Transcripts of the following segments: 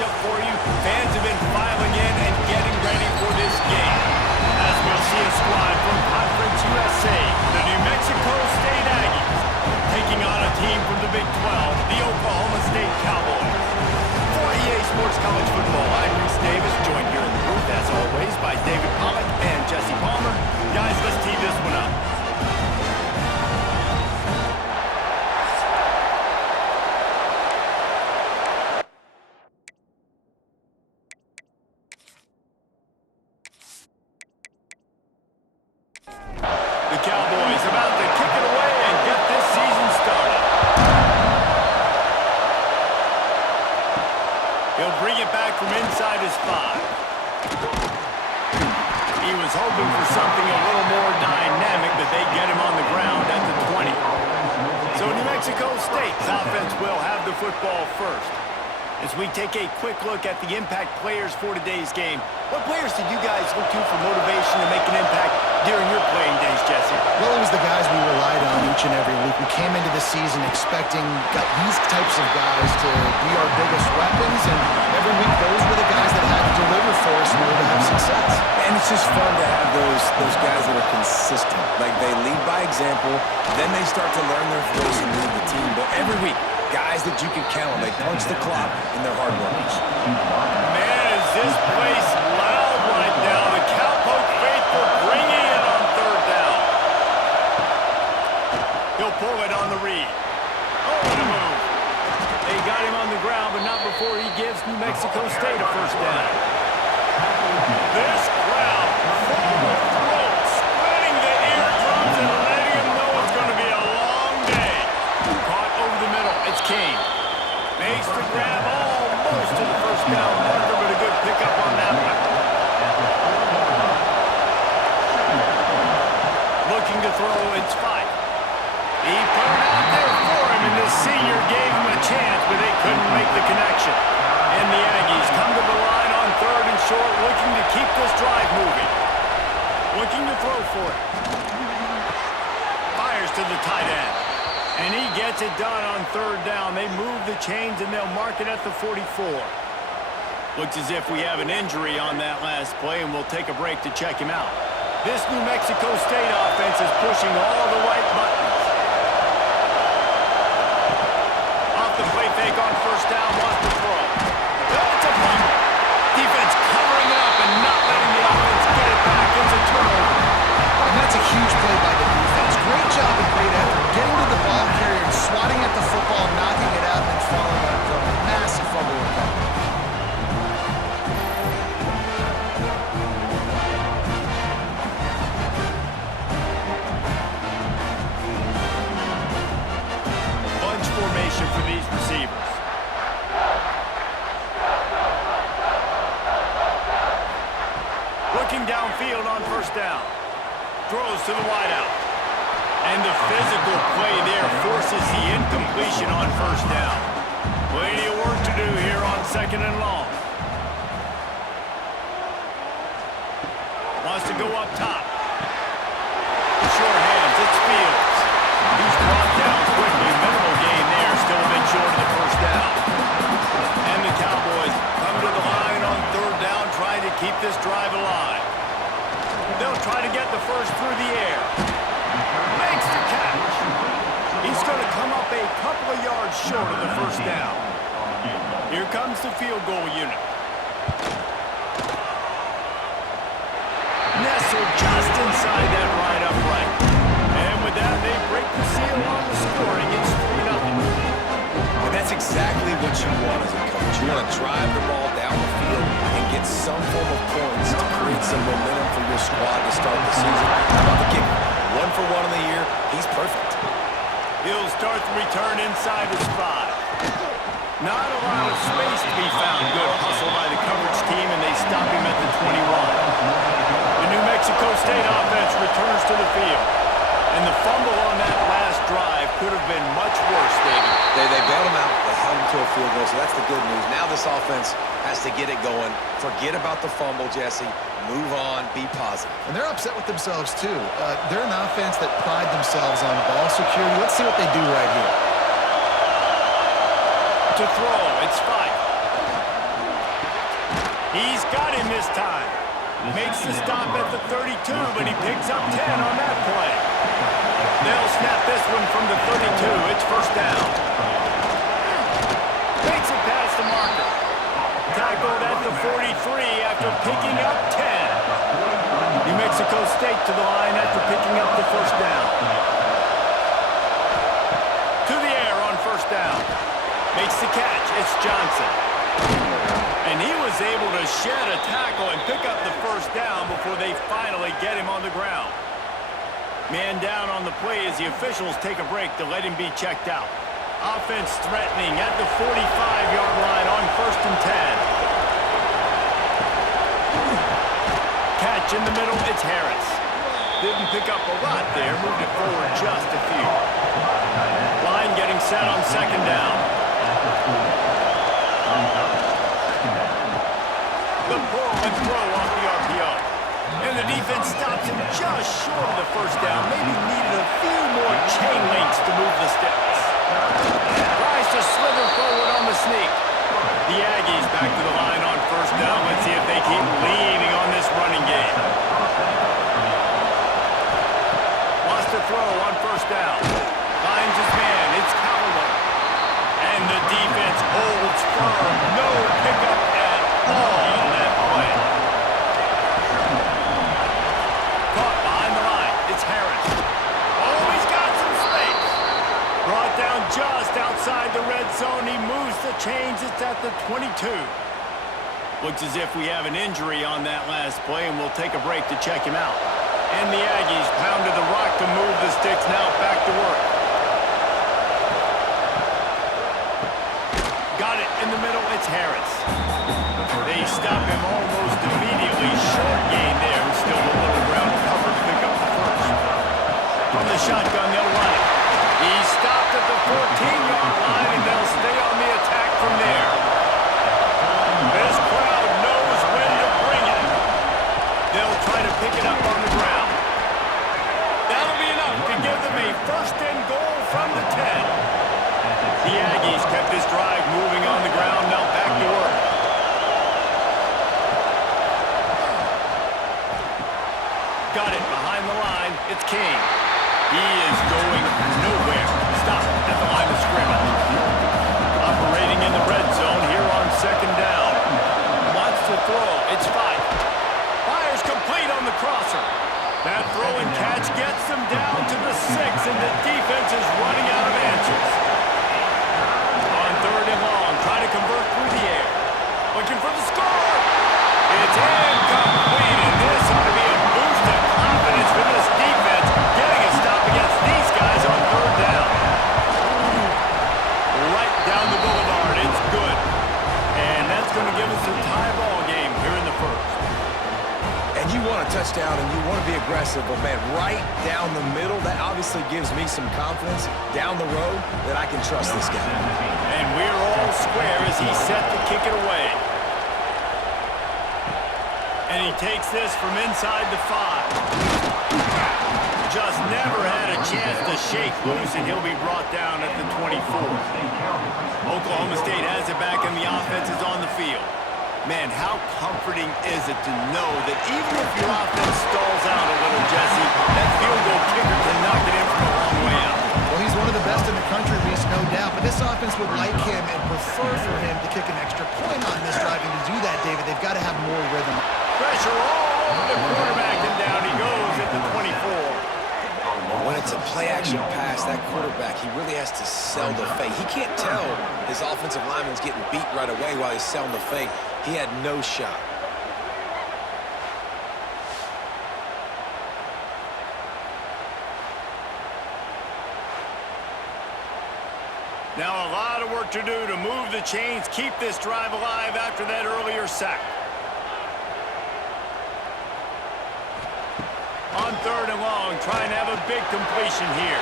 matchup for you. Fans have been filing in and getting ready for this game. As we'll see a squad from Conference USA, the New Mexico State Aggies, taking on a team from the Big 12, the Oklahoma State Cowboys. For EA Sports College Football, I'm Reese Davis, joined here in the booth, as always, by David Pollack and Jesse Palmer. Guys, let's tee this one up. The Cowboys about to kick it away and get this season started. He'll bring it back from inside his 5. He was hoping for something a little more dynamic, but they get him on the ground at the 20. So New Mexico State's offense will have the football first. As we take a quick look at the impact players for today's game, what players did you guys look to for motivation to make an impact during your playing days, Jesse? Well, it was the guys we relied on each and every week. We came into the season expecting these types of guys to be our biggest weapons, and every week those were the guys that had to deliver for us in order to have success. And it's just fun to have those guys that are consistent. Like, they lead by example, then they start to learn their voice and lead the team. But every week, guys that you can count on, they punch the clock and they're hard workers. Man, is this place loud right now. The Cowpoke faithful bringing it on third down. He'll pull it on the read. Oh, what a move. They got him on the ground, but not before he gives New Mexico State a first down. This crowd full of throat, spreading the eardrums and letting him know it's going to be a long day. Caught over the middle. It's Kane. Makes the grab almost to the first down marker, but a good pickup on that one. Looking to throw, it's Fife. He put it out there for him, and the senior gave him a chance, but they couldn't make the connection. And the Aggies come to the line on third and short, looking to keep this drive moving. Looking to throw for it. Fires to the tight end. And he gets it done on third down. They move the chains, and they'll mark it at the 44. Looks as if we have an injury on that last play, and we'll take a break to check him out. This New Mexico State offense is pushing all the right buttons. Off the play fake on first down, wants to throw. It's a fumble. Defense covering up and not letting the offense get it back. It's a turnover. And that's a huge play by the defense. Great job and great effort. Getting to the ball carrier and swatting at the football, knocking it out, and then following up with a massive fumble recovery. Bunch formation for these receivers. Looking downfield on first down. Throws to the wideout. And the physical play there forces the incompletion on first down. Plenty of work to do here on second and long. Wants to go up top. Short hands, it's Fields. He's brought down quickly. Minimal gain there, still a bit short of the first down. And the Cowboys come to the line on third down, trying to keep this drive alive. They'll try to get the first through the air. Makes the catch. He's going to come up a couple of yards short of the first down. Here comes the field goal unit. Nestled just inside that right upright. And with that, they break the seal on the scoring. It's 3-0. And that's exactly what you want as a coach. You want to drive the ball down the field and get some form of points to create some momentum for your squad to start the season. How about the kicker? 1 for 1 in the year. He's perfect. He'll start the return inside his 5. Not a lot of space to be found. Good hustle by the coverage team, and they stop him at the 21. The New Mexico State offense returns to the field. And the fumble on that last drive could have been much worse, David. They bailed him out. They held him to a field goal, so that's the good news. Now this offense has to get it going. Forget about the fumble, Jesse. Move on. Be positive. And they're upset with themselves, too. They're an offense that pride themselves on ball security. Let's see what they do right here. To throw, it's Fife. He's got him this time. Makes the stop at the 32, but he picks up 10 on that play. They'll snap this one from the 32. It's first down. Makes it past the marker. Tackled at the 43 after picking up 10. New Mexico State to the line after picking up the first down. To the air on first down. Makes the catch. It's Johnson. And he was able to shed a tackle and pick up the first down before they finally get him on the ground. Man down on the play as the officials take a break to let him be checked out. Offense threatening at the 45-yard line on first and 10. Catch in the middle, it's Harris. Didn't pick up a lot there, moved it forward just a few. Line getting set on second down. The pull and throw off the RPO. And the defense stops him just short of the first down. Maybe needed a few more chain links to move the sticks. Tries to slither forward on the sneak. The Aggies back to the line on first down. Let's see if they keep leaning on this running game. Wants to throw on first down. Finds his man. It's Cowboys. And the defense holds firm. No pickup at all on that play. Caught behind the line. It's Harris. Oh, he's got some space. Brought down just outside the red zone. He moves the chains. It's at the 22. Looks as if we have an injury on that last play, and we'll take a break to check him out. And the Aggies pounded the rock to move the sticks. Now back to work. Got it in the middle. It's Harris. They stop him almost immediately. Short gain there. Still a little ground cover to pick up the first. From the shotgun, they'll run it. He's stopped at the 14-yard line, and they'll stay on the attack from there. This crowd knows when to bring it. They'll try to pick it up on the ground. That'll be enough to give them a first and goal from the 10. The Aggies kept this drive moving on the ground. Now back to work. Got it behind the line. It's King. He is going nowhere. Stop at the line of scrimmage. Operating in the red zone here on second down. Wants to throw. It's Fife. Fires complete on the crosser. That throw and catch gets them down to the 6, and the defense is running out of answers. On third and long, trying to convert through the air. Looking for the score. It's incomplete, and this ought to be a boost of confidence for this defense, getting a stop against these guys on third down. Right down the boulevard, it's good. And that's going to give us a tie ball game here in the first. And you want a touchdown and you want to be aggressive, but man, right down the middle, that obviously gives me some confidence down the road that I can trust this guy. And we're all square as he's set to kick it away. And he takes this from inside the 5. Just never had a chance to shake loose, and he'll be brought down at the 24. Oklahoma State has it back, and the offense is on the field. Man, how comforting is it to know that even if your offense stalls out a little, Jesse, that field goal kicker can knock it in from a long way out. Well, he's one of the best in the country, Reese, no doubt. But this offense would like him and prefer for him to kick an extra point on this drive. And to do that, David, they've got to have more rhythm. Pressure all over the quarterback, and down he goes at the 24. When it's a play-action pass, that quarterback, he really has to sell the fake. He can't tell his offensive lineman's getting beat right away while he's selling the fake. He had no shot. Now a lot of work to do to move the chains, keep this drive alive after that earlier sack. On third and long, trying to have a big completion here.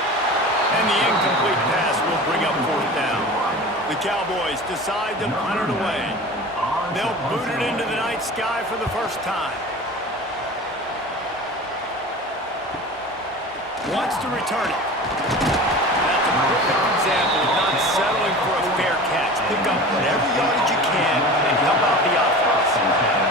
And the incomplete pass will bring up fourth down. The Cowboys decide to punt it away. They'll boot it into the night sky for the first time. Wants to return it. That's a perfect example of not settling for a fair catch. Pick up whatever yardage you can and help out the offense.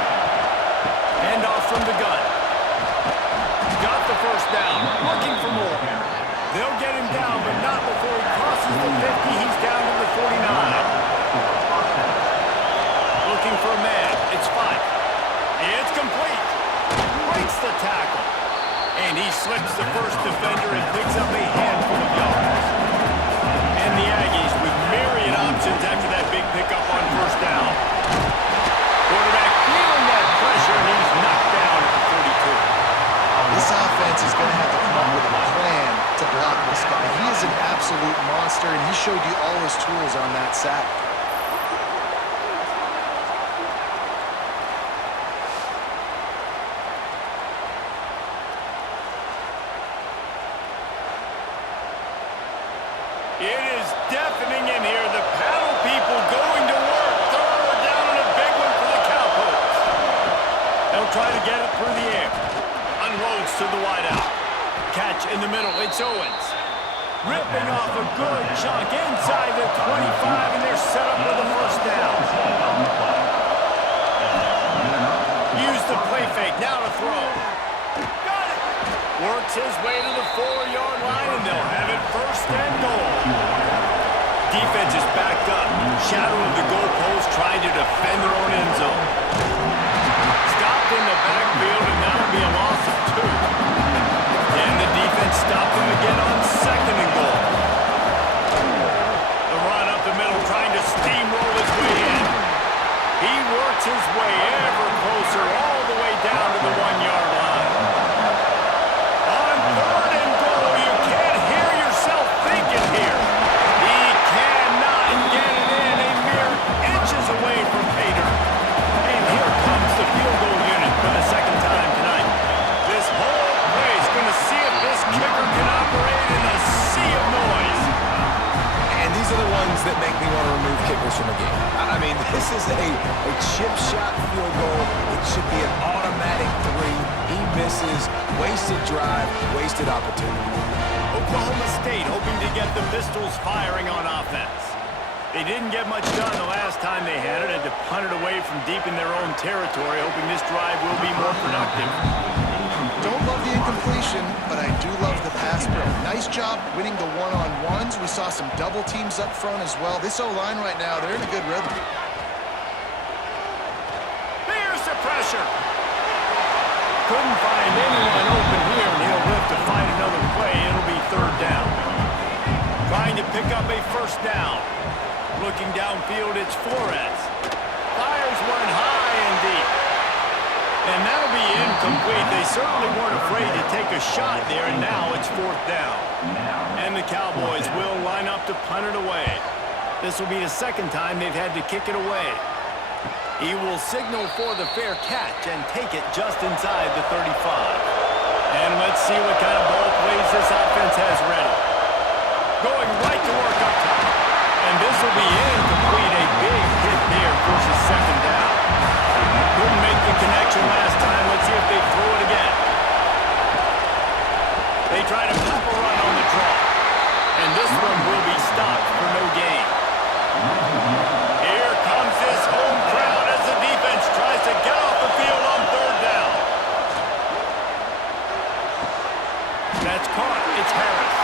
tackle. And he slips the first defender and picks up a handful of yards. And the Aggies with myriad options after that big pickup on first down. Quarterback feeling that pressure, and he's knocked down at the 32. This offense is going to have to come up with a plan to block this guy. He is an absolute monster, and he showed you all his tools on that sack. It is deafening in here. The paddle people going to work. Third down and a big one for the Cowboys. They'll try to get it through the air. Unloads to the wideout. Catch in the middle. It's Owens. Ripping off a good chunk inside the 25, and they're set up with the first down. Use the play fake. Now to throw. Got it. Works his way to the 4-yard line, and they'll have it first and goal. Defense is backed up. Shadow of the goalpost trying to defend their own end zone. Stopped in the backfield, and that'll be a loss of 2. And the defense stopped him again on second and goal. The run up the middle trying to steamroll his way in. He works his way ever closer all the way down to the 1-yard line. On third and goal, you can't hear yourself thinking here. He cannot get it in, a mere inches away from Pater. And here comes the field goal unit for the second time tonight. This whole place going to see if this kicker can operate in a sea of noise. And these are the ones that make me want to remove kickers from a game. I mean, this is a chip shot field goal. It should be an automatic 3. He misses. Wasted drive, wasted opportunity. Oklahoma State hoping to get the Pistols firing on offense. They didn't get much done the last time they had it, and to punt it away from deep in their own territory, hoping this drive will be more productive. Don't love the incompletion, but I do love the pass pro. Nice job winning the one-on-ones. We saw some double teams up front as well. This O-line right now, they're in a good rhythm. There's the pressure. Couldn't find anyone open here, and he'll live to find another play. It'll be third down. Trying to pick up a first down. Looking downfield, it's Flores. Fires one high and deep. And that'll be incomplete. They certainly weren't afraid to take a shot there, and now it's fourth down. And the Cowboys will line up to punt it away. This will be the second time they've had to kick it away. He will signal for the fair catch and take it just inside the 35. And let's see what kind of ball plays this offense has ready. Going right to work up top. And this will be incomplete. A big hit there versus second down. Couldn't make the connection last time. Let's see if they throw it again. They try to pop a run on the draw. And this one will be stopped for no gain. Here comes this home crowd as the defense tries to get off the field on third down. That's caught. It's Harris.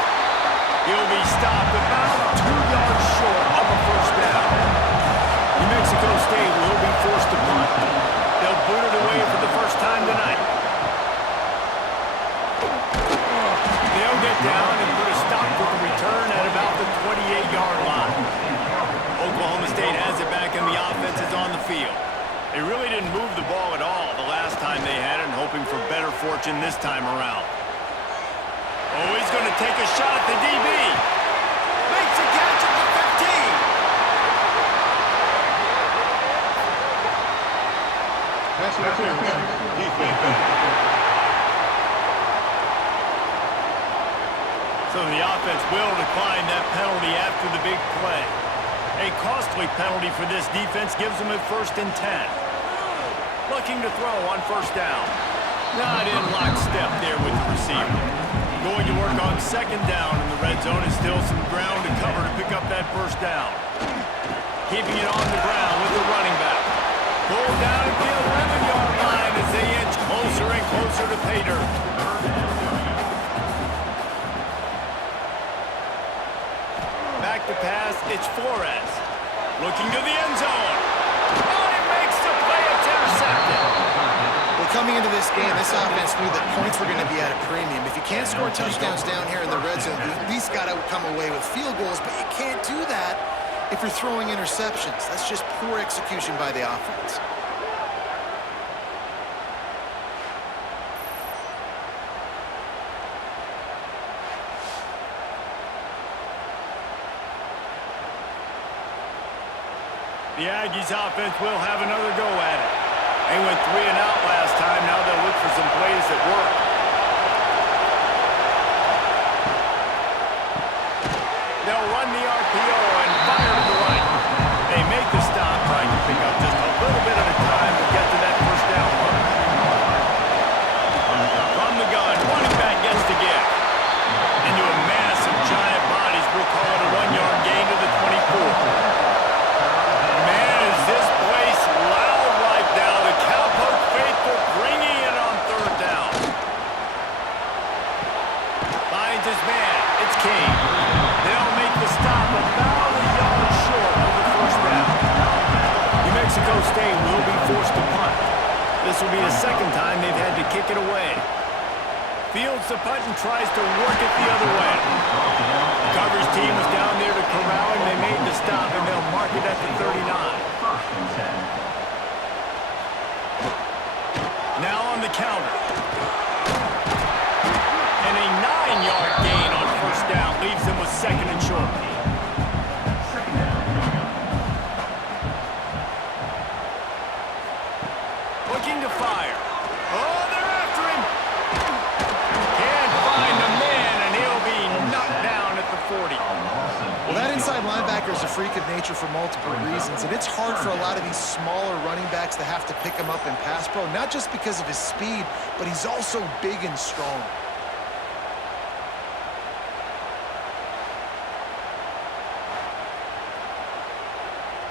He'll be stopped about 2 yards short of a first down. New Mexico State will be forced to punt. They'll boot it away for the first time tonight. They'll get down and put a stop to the return at about the 28-yard line. Oklahoma State has it back, and the offense is on the field. They really didn't move the ball at all the last time they had it, and hoping for better fortune this time around. Oh, he's going to take a shot at the DB. Makes a catch at the 15. Pass interference. Defense. So the offense will decline that penalty after the big play. A costly penalty for this defense gives them a first and 10. Looking to throw on first down. Not in lockstep there with the receiver. Going to work on second down in the red zone, and still some ground to cover to pick up that first down. Keeping it on the ground with the running back. Pulled down at the 11-yard line as they inch closer and closer to pay dirt. Back to pass, it's Flores. Looking to the end zone. Oh, he makes the play, it's intercepted. With coming into this game, this offense knew that points were going to be at a premium. If you can't score touchdowns down here in the red zone, you at least got to come away with field goals, but you can't do that if you're throwing interceptions. That's just poor execution by the offense. The Aggies offense will have another go at it. They went 3 and out last time. Now they'll look for some plays that work. They'll run the RPO and fire to the right. They make the stop, trying to pick up just a little bit at a time to get to that first down run. From the gun, running back gets to give. Into a mass of giant bodies, we'll call it a 1-yard gain to the 24. Man, is this place loud right now. The Cowboys faithful bringing it on third down. Finds his man. It's King. They'll make the stop about a yard short of the first down. New Mexico State will be forced to punt. This will be the second time they've had to kick it away. Fields the punt and tries to work it the other way. The coverage team was down there to corral him. They made the stop, and they'll mark it at the 39. Now on the counter. And a 9-yard gain on first down leaves them with second and short. Looking to fire. Oh, they're after him. Can't find the man, and he'll be knocked down at the 40. Well, that inside linebacker is a freak of nature for multiple reasons, and it's hard for a lot of these smaller running backs to have to pick him up in pass pro, not just because of his speed, but he's also big and strong.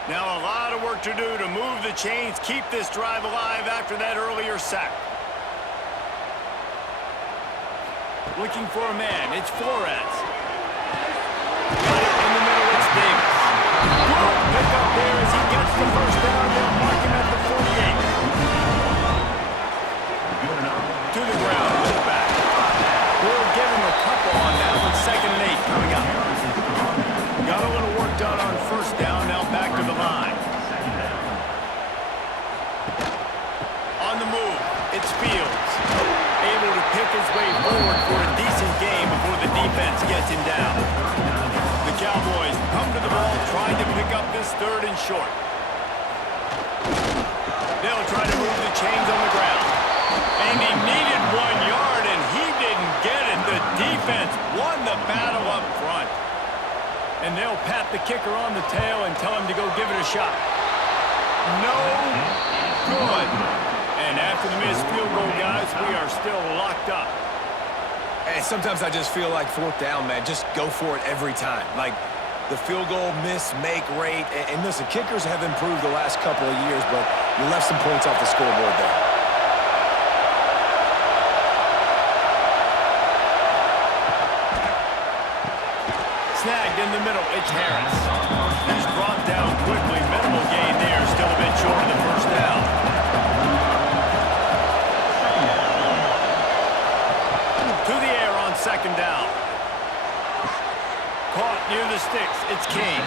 Now a lot of work to do to move the chains, keep this drive alive after that earlier sack. Looking for a man, it's Flores. Got it in the middle, it's Davis. Good pick up there as he gets the first down. They'll mark him at the 48. To the ground with the back. We'll give him a couple on that with 2nd and 8 coming up. Got a little work done on first down, now back to the line. On the move, it's Fields. Able to pick his way forward for a decent game before the defense gets him down. The Cowboys come to the ball, trying to pick up this 3rd and short. They'll try to move the chains on the ground. And he needed 1 yard, and he didn't get it. The defense won the battle up front. And they'll pat the kicker on the tail and tell him to go give it a shot. No good. And after the missed field goal, guys, we are still locked up. And sometimes I just feel like 4th down, man. Just go for it every time. Like the field goal miss-make rate. And listen, kickers have improved the last couple of years, but you left some points off the scoreboard there. Snagged in the middle, it's Harris. He's brought down quickly. Minimal gain there, still a bit short of the first down. To the air on 2nd down. Caught near the sticks, it's King.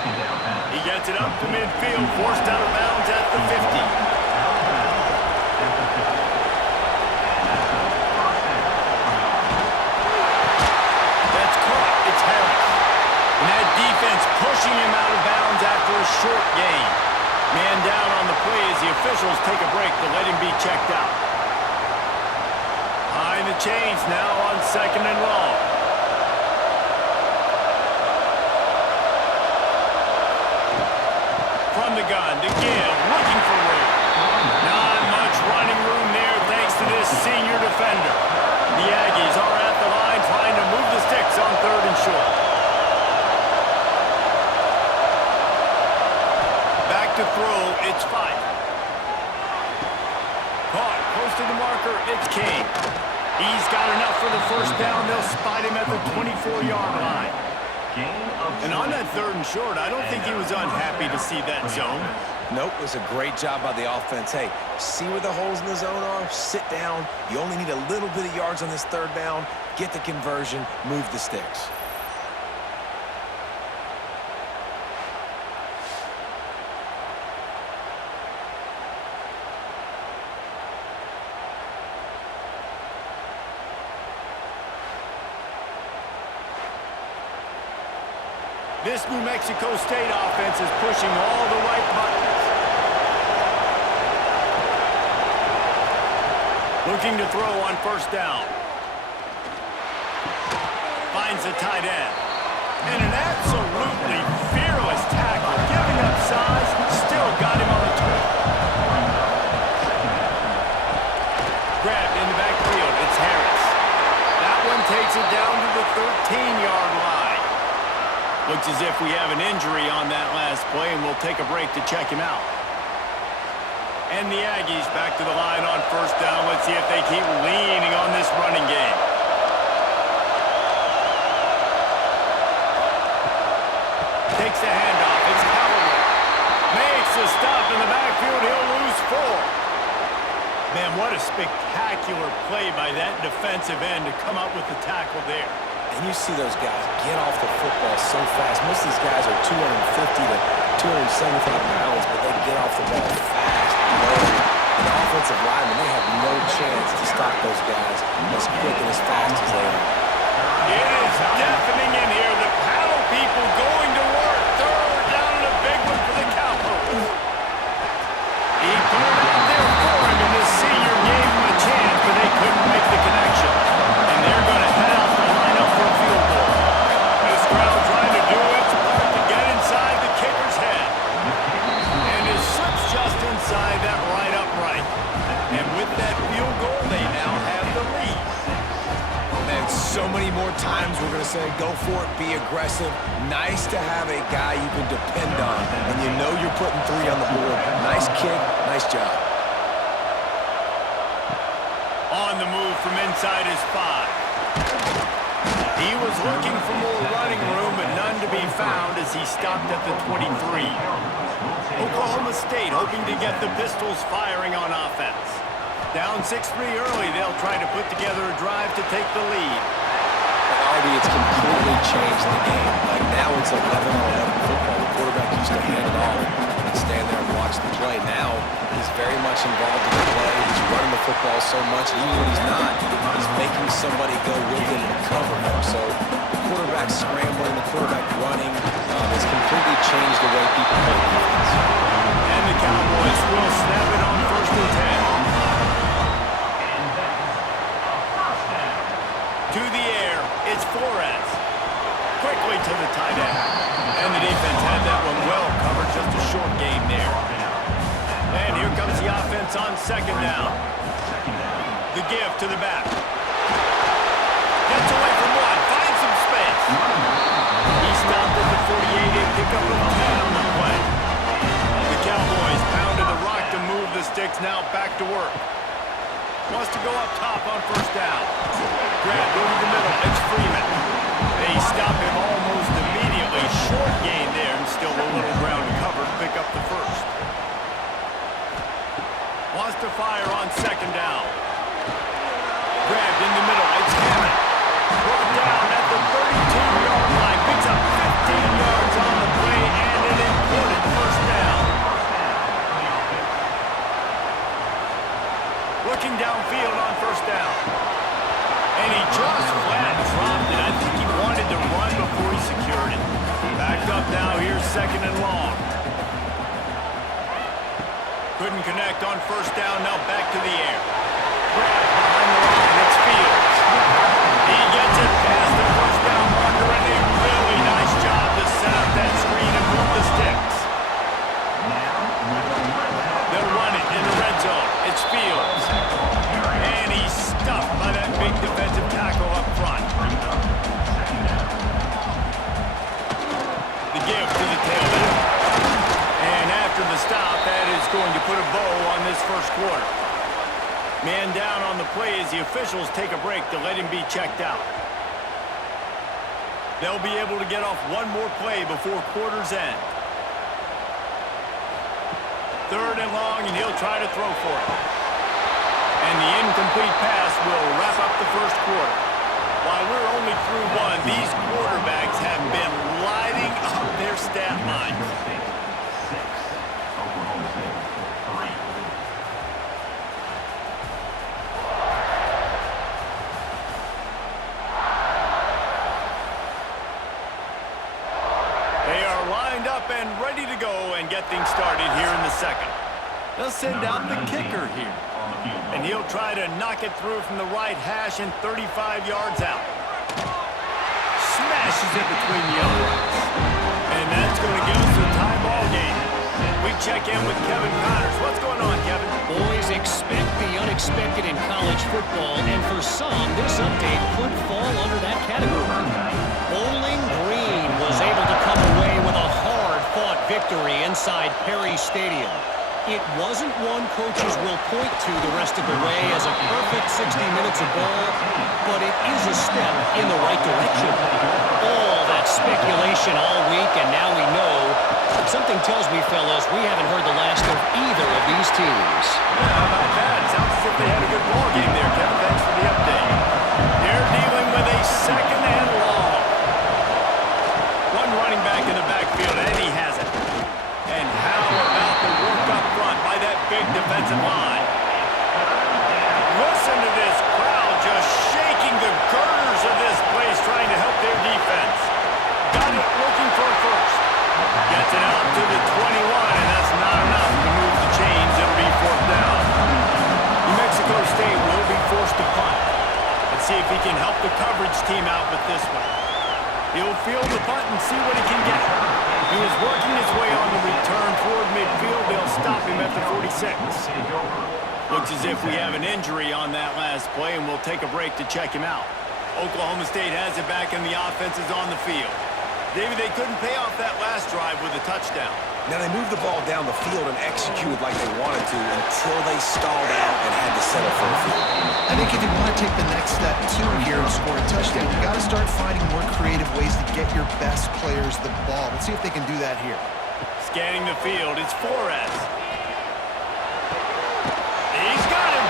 He gets it up to midfield, forced out of bounds at the 50. Pushing him out of bounds after a short gain. Man down on the play as the officials take a break to let him be checked out. Behind the chains now on 2nd and long. From the gun to give, looking for room. Not much running room there thanks to this senior defender. The Aggies are at the line trying to move the sticks on 3rd and short. To throw, it's Fife. Caught close to the marker, it's King. He's got enough for the first down. They'll spot him at the 24-yard line. And on that 3rd and short, I don't think he was unhappy to see that zone. Nope, it was a great job by the offense. Hey, see where the holes in the zone are? Sit down. You only need a little bit of yards on this 3rd down. Get the conversion. Move the sticks. This New Mexico State offense is pushing all the right buttons. Looking to throw on 1st down. Finds the tight end. And an absolutely fearless tackle. Giving up size, still got him on the turf. Grabbed in the backfield. It's Harris. That one takes it down to the 13-yard line. Looks as if we have an injury on that last play, and we'll take a break to check him out. And the Aggies back to the line on 1st down. Let's see if they keep leaning on this running game. Takes the handoff. It's Cowboys. Makes the stop in the backfield. He'll lose 4. Man, what a spectacular play by that defensive end to come up with the tackle there. And you see those guys get off the football so fast. Most of these guys are 250 to 275 pounds, but they get off the ball fast, low. And the offensive linemen, they have no chance to stop those guys as quick and as fast as they are. It is deafening in here. The paddle people going to work. 3rd down and a big one for the Cowboys. He put it out there for him, and the senior gave him a chance, but they couldn't make the connection. And they're going to head out the lineup for a field goal. This crowd trying to do its part to get inside the kicker's head. And it slips just inside that right upright. And with that field goal, they now have the lead. And so many more times we're going to say, go for it, be aggressive. Nice to have a guy you can depend on, and you know you're putting 3 on the board. Nice kick, nice job. On the move from inside his 5. He was looking for more running room, but none to be found as he stopped at the 23. Oklahoma State hoping to get the Pistols firing on offense. Down 6-3 early, they'll try to put together a drive to take the lead. And Artie, it's completely changed the game. Like now it's 11-on-11 football. The quarterback used to hand it off and stand there and watch the play. Now he's very much involved in the play. He's running the football so much, even when he's not, he's making somebody go with him and cover him. So the quarterback scrambling, the quarterback running, has completely changed the way people play defense. And the Cowboys will snap it on 1st and 10. To the air, it's Flores. Quickly to the tight end. And the defense had that one well covered, just a short game there. And here comes the offense on 2nd down. The give to the back. Gets away from 1, finds some space. He stopped at the 48 and picked up a 10 on the play. The Cowboys pounded the rock to move the sticks, now back to work. Wants to go up top on 1st down. Grabbed over the middle. It's Freeman. They stop him almost immediately. Short gain there, and still a little ground covered to pick up the 1st. Wants to fire on 2nd down. Grabbed in the middle. It's Hammond. Brought down at the 32-yard line. Picks up 15 yards on the play and an important 1st down. Looking downfield on 1st down. And he just flat dropped it. I think he wanted to run before he secured it. Backed up now. Here's 2nd and long. Couldn't connect on 1st down. Now back to the air. Grab behind the line. It's Fields. He gets it past the 1st down marker, and a really nice job to set up that screen and move the sticks. They'll run it in the red zone. It's Fields. And he's stuffed by that big defensive tackle up front. The give to the tailback. And after the stop, that is going to put a bow on this 1st quarter. Man down on the play as the officials take a break to let him be checked out. They'll be able to get off one more play before quarter's end. 3rd and long, and he'll try to throw for it. And the incomplete pass will wrap up the first quarter. While we're only through one, these quarterbacks have been lighting up their stat lines. They are lined up and ready to go and get things started here in the second. They'll send out the kicker here. And he'll try to knock it through from the right hash and 35 yards out. Smashes it between the uprights. And that's going to give us a tie ball game. We check in with Kevin Connors. What's going on, Kevin? Boys, expect the unexpected in college football, and for some, this update could fall under that category. Bowling Green was able to come away with a hard-fought victory inside Perry Stadium. It wasn't one coaches will point to the rest of the way as a perfect 60 minutes of ball, but it is a step in the right direction. All that speculation all week, and now we know. But something tells me, fellas, we haven't heard the last of either of these teams. Yeah, how about that? Sounds as if they had a good ball game there, Kevin. Thanks for the update. They're dealing with a 2nd and long. One running back in the backfield, and he has it. And how about the work up front by that big defensive line? Listen to this crowd just shaking the girders of this place, trying to help their defense. Got it, looking for a first. Gets it out to the 21, and that's not enough to move the chains. It'll be 4th down. New Mexico State will be forced to punt. Let's see if he can help the coverage team out with this one. He'll field the punt and see what he can get. He was working his way on the return toward midfield. They'll stop him at the 46. Looks as if we have an injury on that last play, and we'll take a break to check him out. Oklahoma State has it back, and the offense is on the field. David, they couldn't pay off that last drive with a touchdown. Now, they moved the ball down the field and executed like they wanted to until they stalled out and had to settle for a field. I think if you want to take the next step too here and score a touchdown, you got to start finding more creative ways to get your best players the ball. Let's see if they can do that here. Scanning the field, it's Flores. He's got him.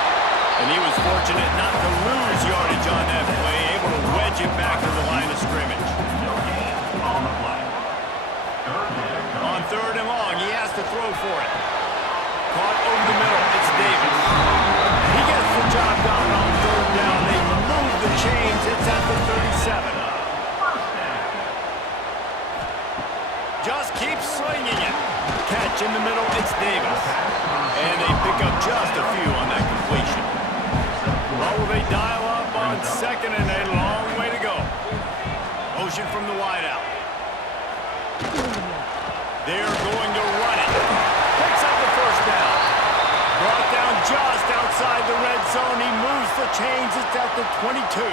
And he was fortunate not to lose yardage on that play, able to wedge it back to the line of scrimmage. On 3rd and long, he has to throw for it. Caught over the middle, it's Davis. He gets the job done on 3rd down. They move the chains, it's at the 37. Just keep slinging it. Catch in the middle, it's Davis. And they pick up just a few on that completion. Oh, they dial up on 2nd and a long way to go. Motion from the wideout. They're going to run it. Picks up the 1st down. Brought down just outside the red zone. He moves the chains. It's at the 22.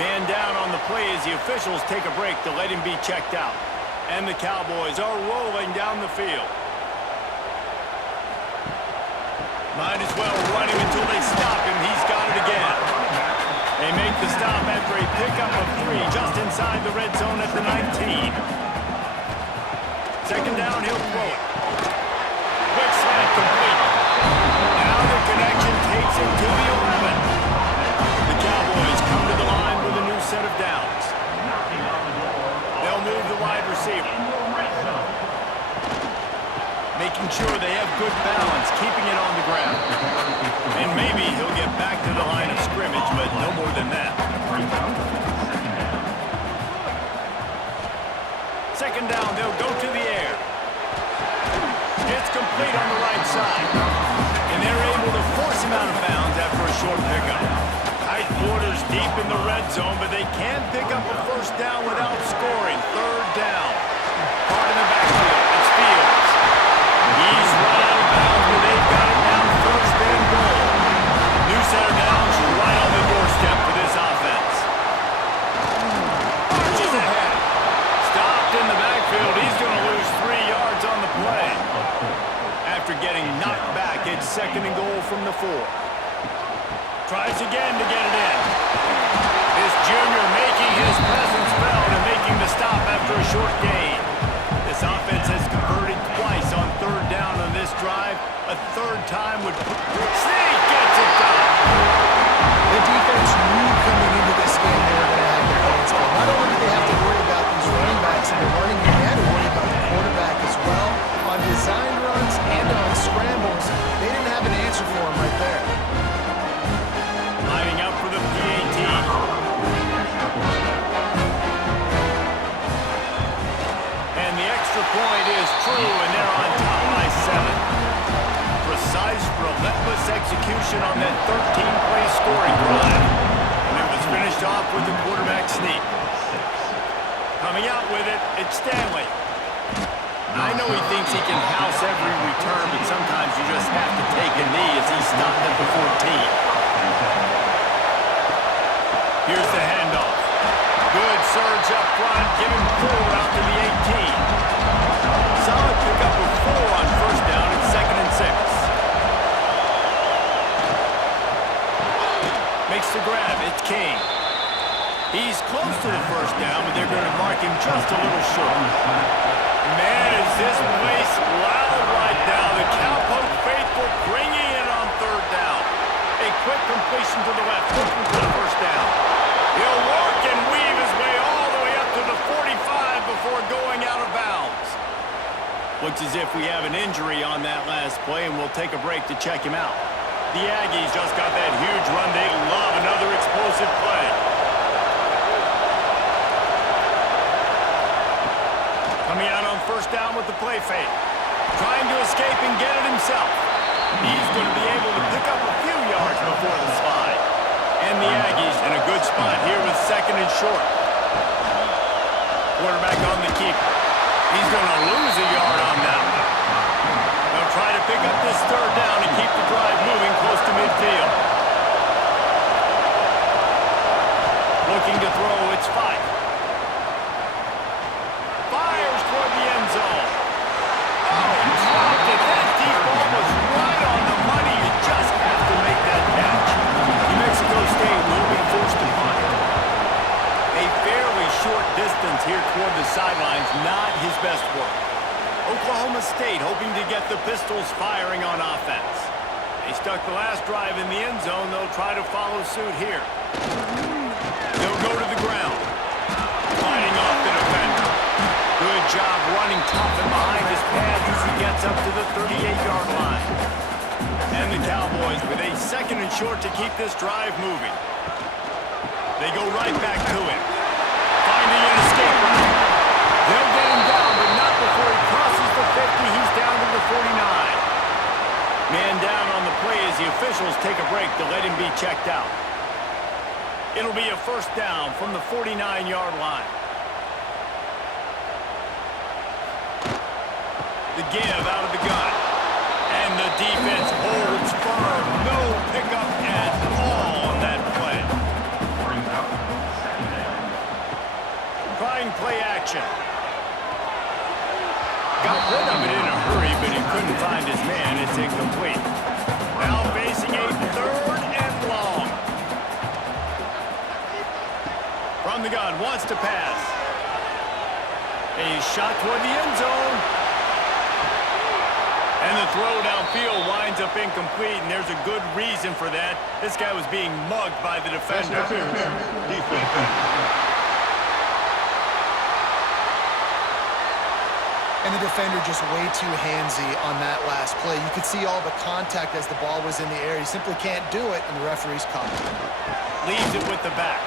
Man down on the play as the officials take a break to let him be checked out. And the Cowboys are rolling down the field. Might as well run him until they stop him. He's got it again. They make the stop after a pickup of 3 just inside the red zone at the 19. 2nd down, he'll throw it. Quick slant complete. Now the connection takes him to the 11. The Cowboys come to the line with a new set of downs. They'll move the wide receiver. Making sure they have good balance, keeping it on the ground. And maybe he'll get back to the line of scrimmage, but no more than that. 2nd down, they'll go to the air. It's complete on the right side. And they're able to force him out of bounds after a short pickup. Tight quarters deep in the red zone, but they can pick up a 1st down without scoring. 3rd down. Hard in the backfield. It's Fields. He's run out of bounds, but they've got it down 1st and goal. New set of downs right on the doorstep for this offense. Arches ahead. Stopped in the backfield. He's going to lose 3 yards on the play. After getting knocked back, it's 2nd and goal from the 4. Tries again to get it in. This junior making his presence felt after a short gain. This offense has converted twice on third down on this drive. A third time would... Snake gets it done. The defense knew coming into this game they were going to have their hands full. Not only do they have to worry about these running backs and the running game, they had to worry about the quarterback as well. On design runs and on scrambles, they didn't have an answer for him right there. Lining up for the PAT. And the extra point is true, and they're on top by 7. Precise, relentless execution on that 13-play scoring drive. And it was finished off with the quarterback sneak. Coming out with it, it's Stanley. I know he thinks he can house every return, but sometimes you just have to take a knee as he's stopped at the 14. Here's the handoff. Good surge up front, give him 4 out to the 18. Solid pickup of 4 on first down and 2nd and 6. Makes the grab, it's King. He's close to the first down, but they're going to mark him just a little short. Man, is this place loud right now. The Cowboys faithful bringing it on third down. A quick completion to the left, looking for the first down. He'll work and weave his way all the way up to the 45 before going out of bounds. Looks as if we have an injury on that last play, and we'll take a break to check him out. The Aggies just got that huge run. They love another explosive play. Coming out on first down with the play fake. Trying to escape and get it himself. He's going to be able to pick up a few yards before the slide. And the Aggies in a good spot here with 2nd and short. Quarterback on the keeper. He's going to lose a yard on that one. They'll try to pick up this third down and keep the drive moving close to midfield. Looking to throw, it's 5. Fires toward the end zone. Oh, he dropped it. That deep ball was right on the money. You just have to make that catch. New Mexico State will be forced to punt. A fairly short distance here toward the sidelines, not his best work. Oklahoma State hoping to get the Pistols firing on offense. They stuck the last drive in the end zone. They'll try to follow suit here. They'll go to the ground. Fighting off the defender. Good job running tough and behind his pads as he gets up to the 38-yard line. And the Cowboys with a 2nd and short to keep this drive moving. They go right back to him. Finding an escape route. They'll get him down, but not before he crosses the 50. He's down to the 49. Man down on the play as the officials take a break to let him be checked out. It'll be a first down from the 49-yard line. The give out of the gun. And the defense holds firm. No pickup at all on that play. Trying play action. Got rid of it in a hurry, but he couldn't find his man. It's incomplete. Now facing a 3rd and long. From the gun, wants to pass. A shot toward the end zone. And the throw downfield winds up incomplete, and there's a good reason for that. This guy was being mugged by the defender. And the defender just way too handsy on that last play. You could see all the contact as the ball was in the air. He simply can't do it, and the referee's caught it. Leaves it with the back.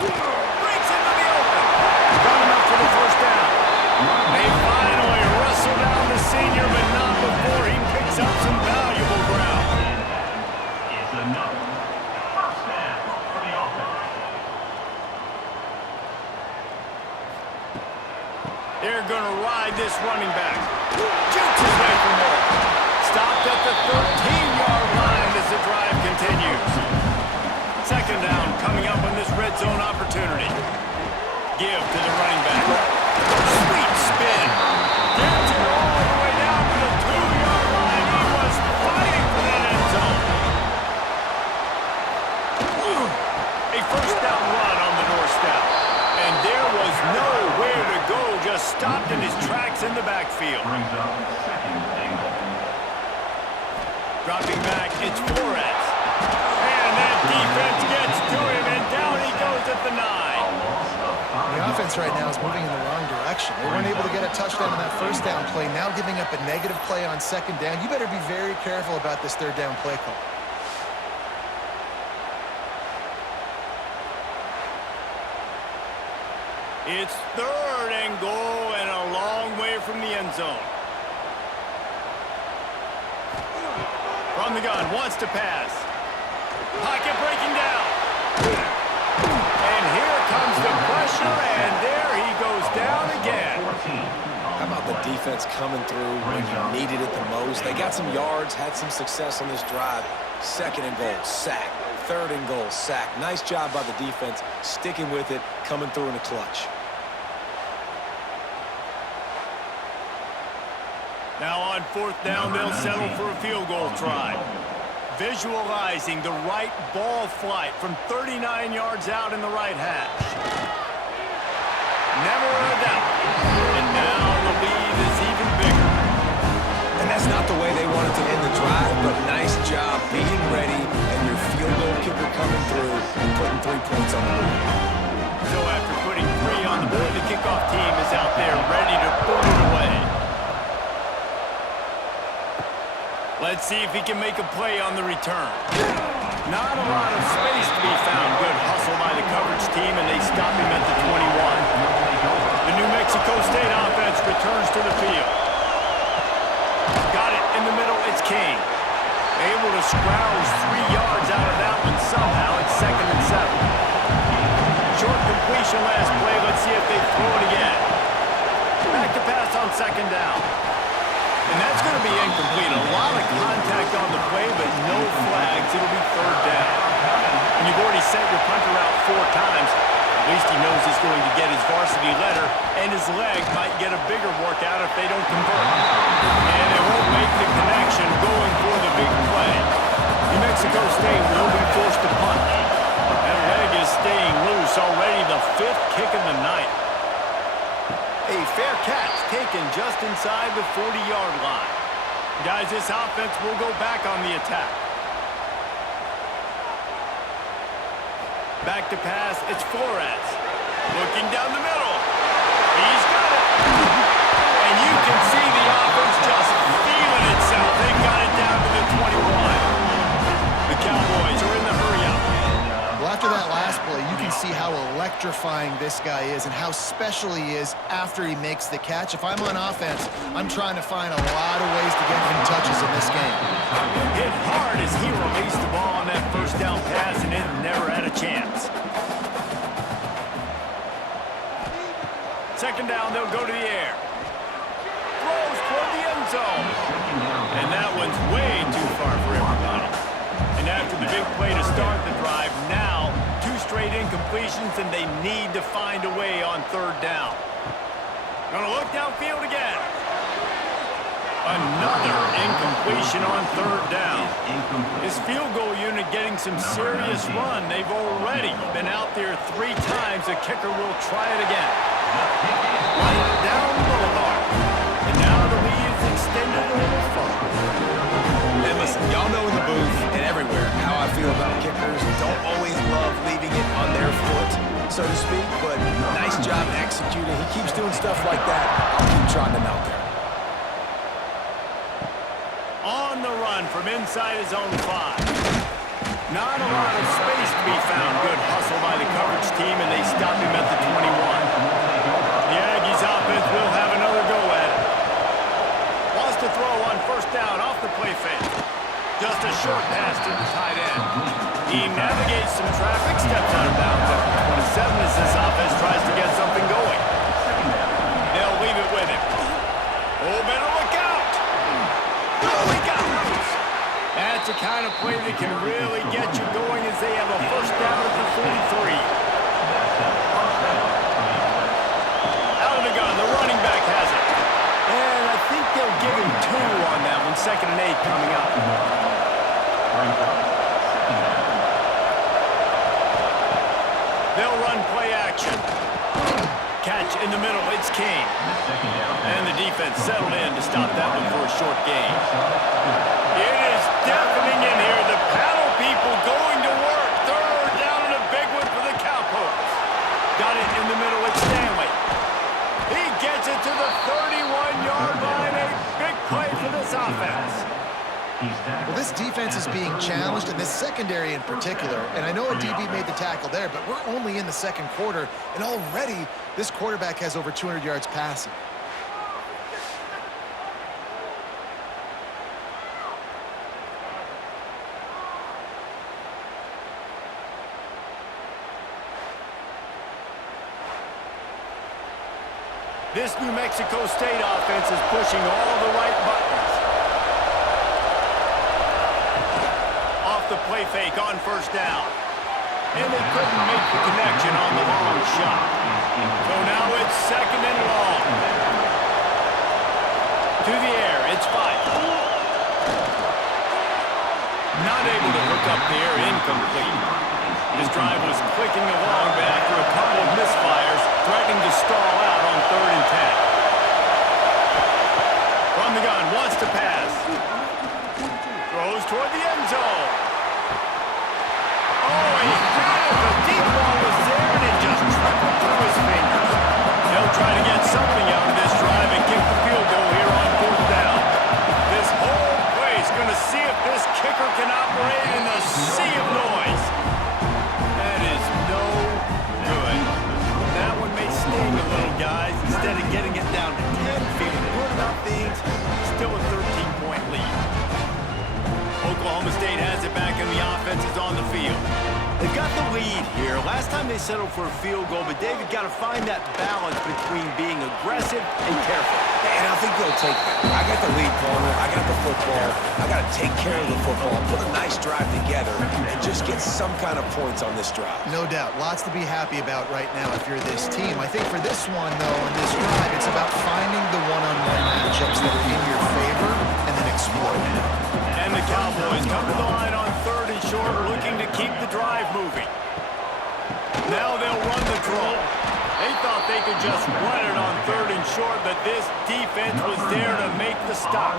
Breaks into the open. Got him up for the first down. They finally wrestle down the senior, but not before he picks up some valuable ground. It's another first down for the offense. They're going to ride this running back. Jukes his way for more. Stopped at the 13-yard line as the drive continues. 2nd down coming up on this red zone opportunity. Give to the running back. Sweet spin. Gets it all the way down to the 2-yard line. He was fighting for that end zone. A first down run on the doorstep. And there was nowhere to go backfield. Brings up second and goal. Dropping back, it's Flores. And that defense gets to him, and down he goes at the 9. The offense right now is moving in the wrong direction. They weren't able to get a touchdown on that first down play. Now giving up a negative play on second down. You better be very careful about this third down play call. It's 3rd and goal and a long way from the end zone. From the gun, wants to pass. Pocket breaking down. And here comes the pressure, and there he goes down again. How about the defense coming through when you needed it the most? They got some yards, had some success on this drive. 2nd and goal, sack. 3rd and goal, sack. Nice job by the defense, sticking with it, coming through in the clutch. Now on 4th down, they'll settle for a field goal try. Visualizing the right ball flight from 39 yards out in the right hash. Never a doubt. And now the lead is even bigger. And that's not the way they wanted to end the drive, but nice job being ready and your field goal kicker coming through and putting 3 points on the board. So after putting 3 on the board, the kickoff team is out there ready to put it away. Let's see if he can make a play on the return. Not a lot of space to be found. Good hustle by the coverage team, and they stop him at the 21. The New Mexico State offense returns to the field. Got it in the middle. It's King. Able to scrounge 3 yards out of that one somehow. It's 2nd and 7. Short completion last play. Let's see if they throw it again. Back to pass on 2nd down. And that's going to be incomplete. A lot of contact on the play, but no flags. It'll be 3rd down. And you've already sent your punter out 4 times. At least he knows he's going to get his varsity letter, and his leg might get a bigger workout if they don't convert. And they won't make the connection going for the big play. New Mexico State will be forced to punt. That leg is staying loose. Already the 5th kick of the night. A fair catch taken just inside the 40-yard line. Guys, this offense will go back on the attack. Back to pass, it's Flores. Looking down the middle. He's got it. And you can see the offense just feeling itself. They've got it down to the 21. The Cowboys are in the hurry-up. Well, after that last play, you can see how electrifying this guy is and how special he is after he makes the catch. If I'm on offense, I'm trying to find a lot of ways to get him touches in this game. Hit hard as he released the ball on that 1st down pass, and it never had a chance. 2nd down, they'll go to the air. Throws toward the end zone. And that one's way too far for everybody. And after the big play to start the drive, now 2 straight incompletions, and they need to find a way on 3rd down. Gonna look downfield again. Another incompletion on 3rd down. His field goal unit getting some serious run. They've already been out there 3 times. The kicker will try it again. Right down the boulevard. And now the lead is extended a little further. And listen, y'all know in the booth and everywhere how I feel about kickers. Don't always love leaving it on their foot, so to speak, but nice job executing. He keeps doing stuff like that. I'll keep trotting him out there. On the run from inside his own 5. Not a lot of space to be found. Good hustle by the coverage team, and they stop him at the 21. The Aggies offense will have another go at it. Wants to throw on 1st down off the play fake. Just a short pass to the tight end. He navigates some traffic, steps out of bounds at the 27 as this offense tries to get something going. They'll leave it with him. Oh, better look out! Oh, he got loose. That's the kind of play that can really get you going as they have a 1st down at the 43. Out of the gun, the running back has it. And I think they'll give him 2 on that one. 2nd and 8 coming up. They'll run play action. Catch in the middle. It's King. And the defense settled in to stop that one for a short gain. It is deafening in here. The paddle people going to work. Third down and a big one for the Cowboys. Got it in the middle with Stanley. He gets it to the 31-yard line. A big play for this offense. Well, this defense is being challenged, and this secondary in particular. And I know a DB made the tackle there, but we're only in the second quarter, and already this quarterback has over 200 yards passing. This New Mexico State offense is pushing all the right buttons. Off the play fake on first down. And they couldn't make the connection on the long shot. So now it's second and long. To the air, it's 5. Not able to hook up the air, incomplete. This drive was clicking along, but after a couple of misfires, threatening to stall out on 3rd and 10. From the gun, wants to pass. Throws toward the end zone. Oh, he had it. The deep ball was there, and it just trickled through his fingers. They'll try to get something out of this drive and kick the field goal here on 4th down. This whole play is going to see if this kicker can operate in the sea of noise. That is no good. That one may sting a little, guys. Instead of getting it down to 10, feeling good about things, still a 13-point lead. Oklahoma State has it back, and the offense is on the field. They've got the lead here. Last time they settled for a field goal, but David got to find that balance between being aggressive and careful. And I think they'll take that. I got the lead corner. I got the football. I got to take care of the football, put a nice drive together, and just get some kind of points on this drive. No doubt. Lots to be happy about right now if you're this team. I think for this one, though, in this drive, it's about finding the one-on-one matchups that are in your favor and then exploiting them. And the Cowboys come to the line on 3rd and short, looking to keep the drive moving. Now they'll run the draw. They thought they could just run it on 3rd and short, but this defense was there to make the stop.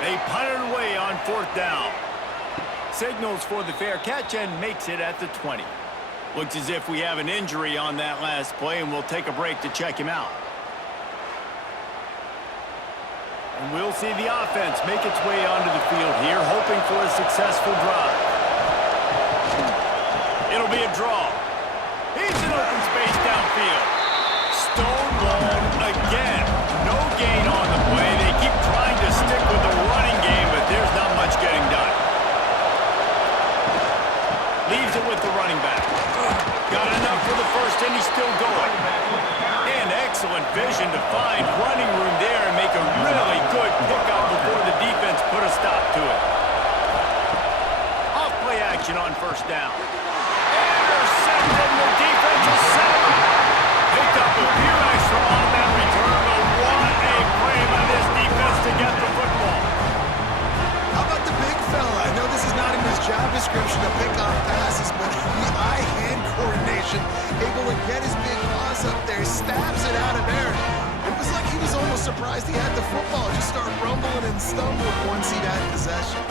They punt it away on 4th down. Signals for the fair catch and makes it at the 20. Looks as if we have an injury on that last play, and we'll take a break to check him out. And we'll see the offense make its way onto the field here, hoping for a successful drive. It'll be a draw. He's in open space downfield. Stonewalled again. No gain on the play. They keep trying to stick with the running game, but there's not much getting done. Leaves it with the running back. Got enough for the first, and he's still going. And excellent vision to find running room there and make a really good pickup before the defense put a stop to it. Off play action on first down. Intercepted, the defense is set up. Picked up a few extra on that return, but what a play by this defense to get the football. How about the big fella? I know this is not in his job description to pick off passes, but eye-hand coordination, able to get his big paws up there, stabs it out of there. It was like he was almost surprised he had the football. Just started rumbling and stumbling once he had possession.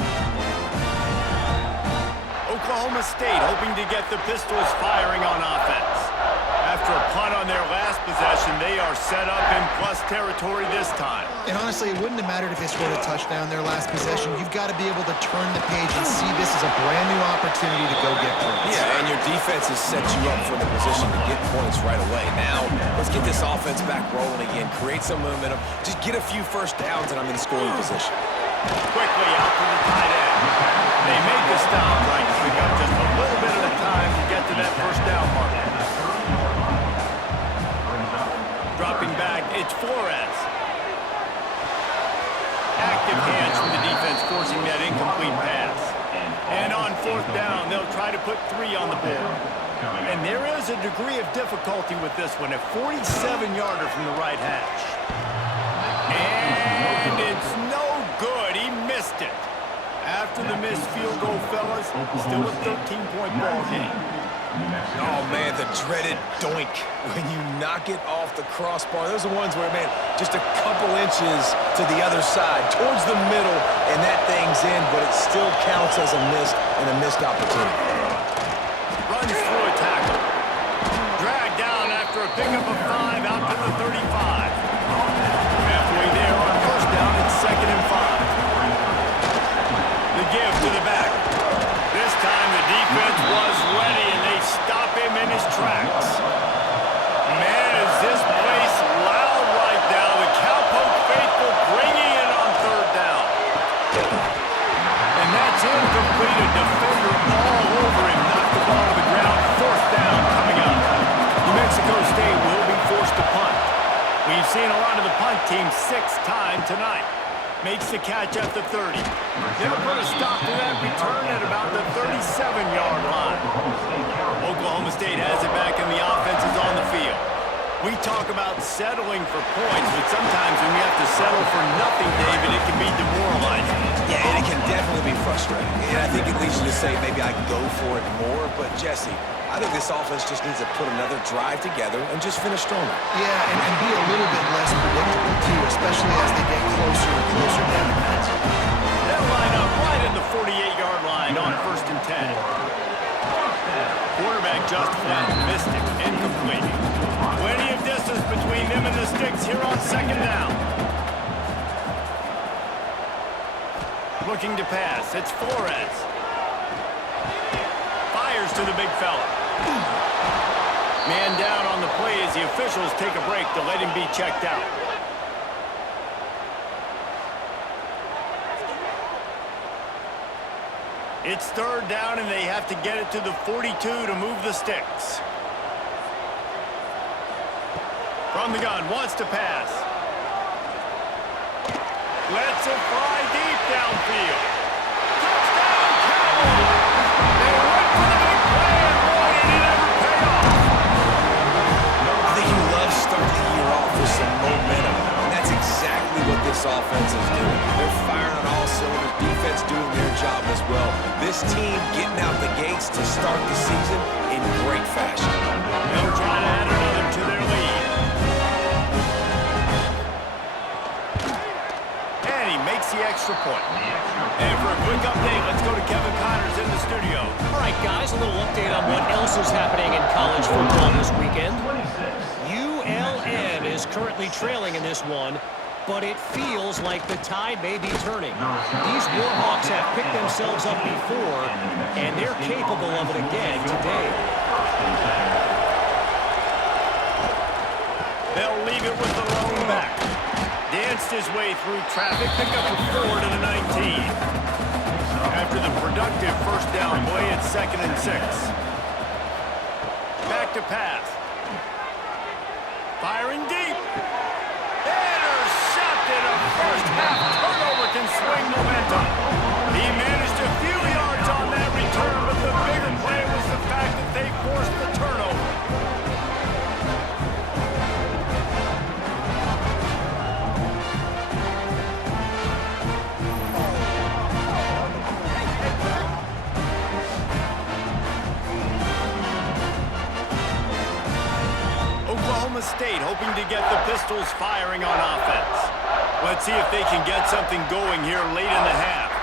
Oklahoma State hoping to get the Pistols firing on offense. After a punt on their last possession, they are set up in plus territory this time. And honestly, it wouldn't have mattered if they scored a touchdown their last possession. You've got to be able to turn the page and see this as a brand new opportunity to go get points. Yeah, and your defense has set you up for the position to get points right away. Now, let's get this offense back rolling again, create some momentum, just get a few first downs, and I'm in scoring position. Quickly out to the tight end. They make the stop, trying to pick up just a little bit at a time to get to that first down mark. Dropping back, it's Flores. Active hands from the defense forcing that incomplete pass. And on 4th down, they'll try to put 3 on the board. And there is a degree of difficulty with this one, a 47-yarder from the right hash. And it's no good. He missed it. After the missed field goal, fellas, still a 13-point ball game. Oh, man, the dreaded doink when you knock it off the crossbar. Those are ones where, man, just a couple inches to the other side, towards the middle, and that thing's in, but it still counts as a miss and a missed opportunity. Runs through a tackle. Dragged down after a pickup of 5 out to the 35. Halfway there on first down, it's 2nd and 5. The give to the back. This time the defense was ready, and they stop him in his tracks. Man, is this place loud right now. The Cowboys faithful bringing it on 3rd down. And that's incomplete. A defender all over him. Knocked the ball to the ground. 4th down coming up. New Mexico State will be forced to punt. We've seen a lot of the punt team 6 times tonight. Makes the catch at the 30. They'll put a stop to that return at about the 37-yard line. Oklahoma State has it back, and the offense is on the field. We talk about settling for points, but sometimes when you have to settle for nothing, David, it can be demoralizing. Yeah, and it can definitely be frustrating. And I think it leads you to say maybe I go for it more. But, Jesse, I think this offense just needs to put another drive together and just finish stronger. Yeah, and be a little bit less predictable, too, especially as they get closer and closer down the path. They'll line up right at the 48-yard line on 1st and 10. Quarterback just flat, missed it, incomplete. Plenty of distance between them and the sticks here on 2nd down. Looking to pass, it's Flores. Fires to the big fella. Man down on the play as the officials take a break to let him be checked out. It's 3rd down, and they have to get it to the 42 to move the sticks. From the gun, wants to pass. Lets it fly deep downfield. Touchdown, Cowboys! They went for the big play, and boy, did it ever pay off. I think you love starting the year off with some momentum, and that's exactly what this offense is doing. They're firing on all cylinders, defense doing their job as well. This team getting out the gates to start the season in great fashion. They'll try to add another to their lead. And he makes the extra point. And for a quick update, let's go to Kevin Connors in the studio. All right, guys, a little update on what else is happening in college football this weekend. ULM is currently trailing in this one, but it feels like the tide may be turning. These Warhawks have picked themselves up before, and they're capable of it again today. They'll leave it with the lone back. Danced his way through traffic, pick up a 4 to the 19. After the productive 1st down play, it's 2nd and 6. Back to pass. Firing deep. Intercepted. A first-half turnover can swing momentum. He managed a few yards on that return, but the bigger play was the fact that they forced the turnover. Oklahoma State hoping to get the Pistols firing on offense. Let's see if they can get something going here late in the half.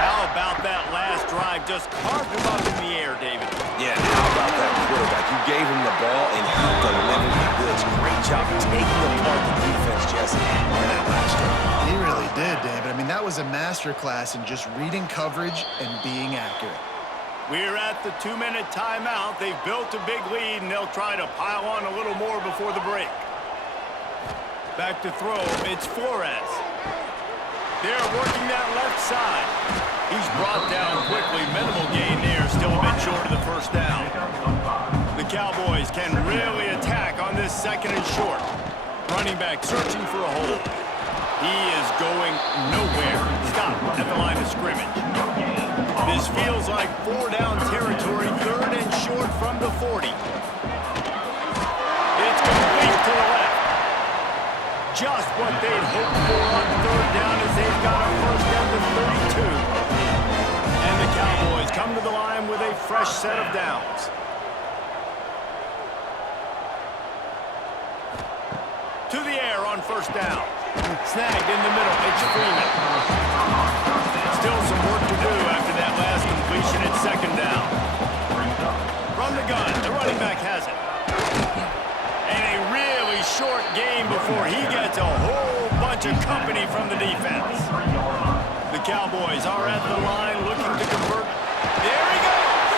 How about that last drive? Just carved him up in the air, David. Yeah, how about that quarterback? You gave him the ball, and he delivered the goods. Great job taking apart the defense, Jesse, on that last drive. He really did, David. I mean, that was a masterclass in just reading coverage and being accurate. We're at the 2-minute timeout. They've built a big lead, and they'll try to pile on a little more before the break. Back to throw. It's Flores. They're working that left side. He's brought down quickly. Minimal gain there. Still a bit short of the 1st down. The Cowboys can really attack on this 2nd and short. Running back searching for a hole. He is going nowhere. Stop at the line of scrimmage. This feels like 4-down territory. 3rd and short from the 40. It's complete to the left. Just what they'd hoped for on 3rd down as they've got a 1st down to 32. fresh set of downs. To the air on first down. Snagged in the middle. It's Freeman. Still some work to do after that last completion at second down. From the gun, the running back has it. And a really short game before he gets a whole bunch of company from the defense. The Cowboys are at the line looking to convert. There he goes!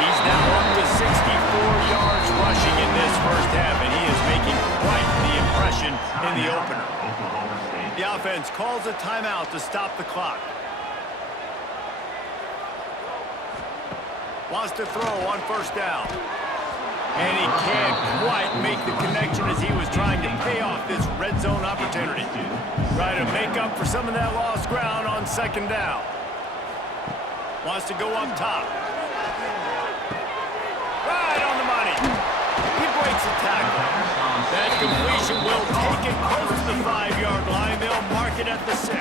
He's now up to 64 yards rushing in this first half, and he is making quite the impression in the opener. The offense calls a timeout to stop the clock. Wants to throw on first down. And he can't quite make the connection as he was trying to pay off this red zone opportunity. Try to make up for some of that lost ground on second down. Wants to go up top. Right on the money. He breaks a tackle. That completion will take it close to the 5-yard line. They'll mark it at the 6.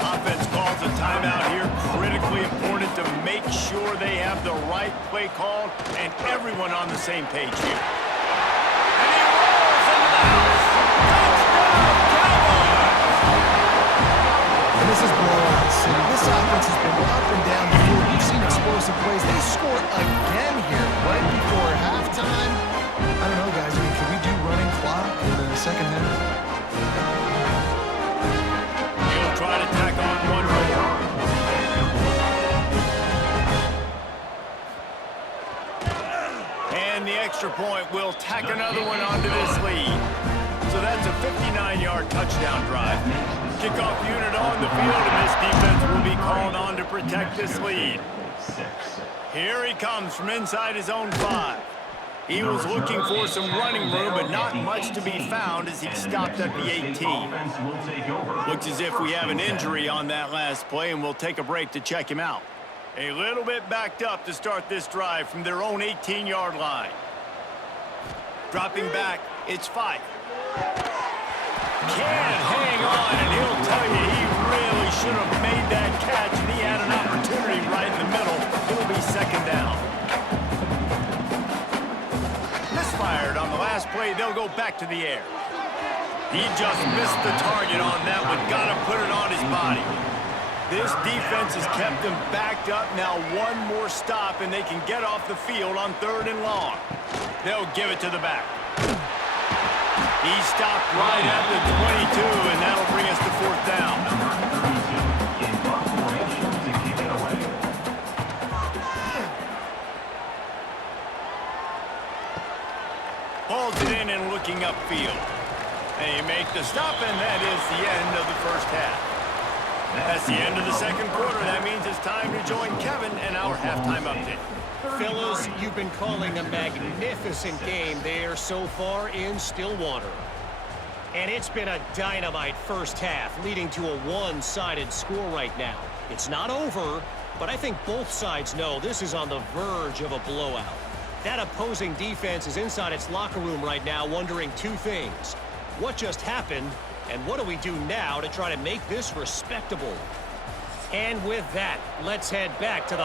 Offense calls a timeout here. Critically important to make sure they have the right play call and everyone on the same page here. And he rolls into the house. Touchdown, Cowboys! And this is blowout city. This offense has been up and down the field. We've seen explosive plays. They score again here right before halftime. I don't know, guys. I mean, can we do running clock in the second half? He'll try to tack on one more. And the extra point will tack another one onto this lead. So that's a 59-yard touchdown drive. Kickoff unit on the field, and this defense will be called on to protect this lead. Here he comes from inside his own 5. He was looking for some running room, but not much to be found as he stopped at the 18. Looks as if we have an injury on that last play, and we'll take a break to check him out. A little bit backed up to start this drive from their own 18-yard line. Dropping back, it's 5. Can't hang on, and he'll tell you he really should have made that catch, and he had an opportunity right in the middle. It'll be second down. Misfired on the last play. They'll go back to the air. He just missed the target on that one. Got to put it on his body. This defense has kept them backed up. Now one more stop, and they can get off the field on 3rd and long. They'll give it to the back. He stopped right at the 22, and that'll bring us to 4th down. Pulls it in and looking upfield. They make the stop, and that is the end of the first half. That's the end of the second quarter. That means it's time to join Kevin and our halftime update. Fellas, you've been calling a magnificent game there so far in Stillwater. And it's been a dynamite first half, leading to a one-sided score right now. It's not over, but I think both sides know this is on the verge of a blowout. That opposing defense is inside its locker room right now wondering 2 things. What just happened, and what do we do now to try to make this respectable? And with that, let's head back to the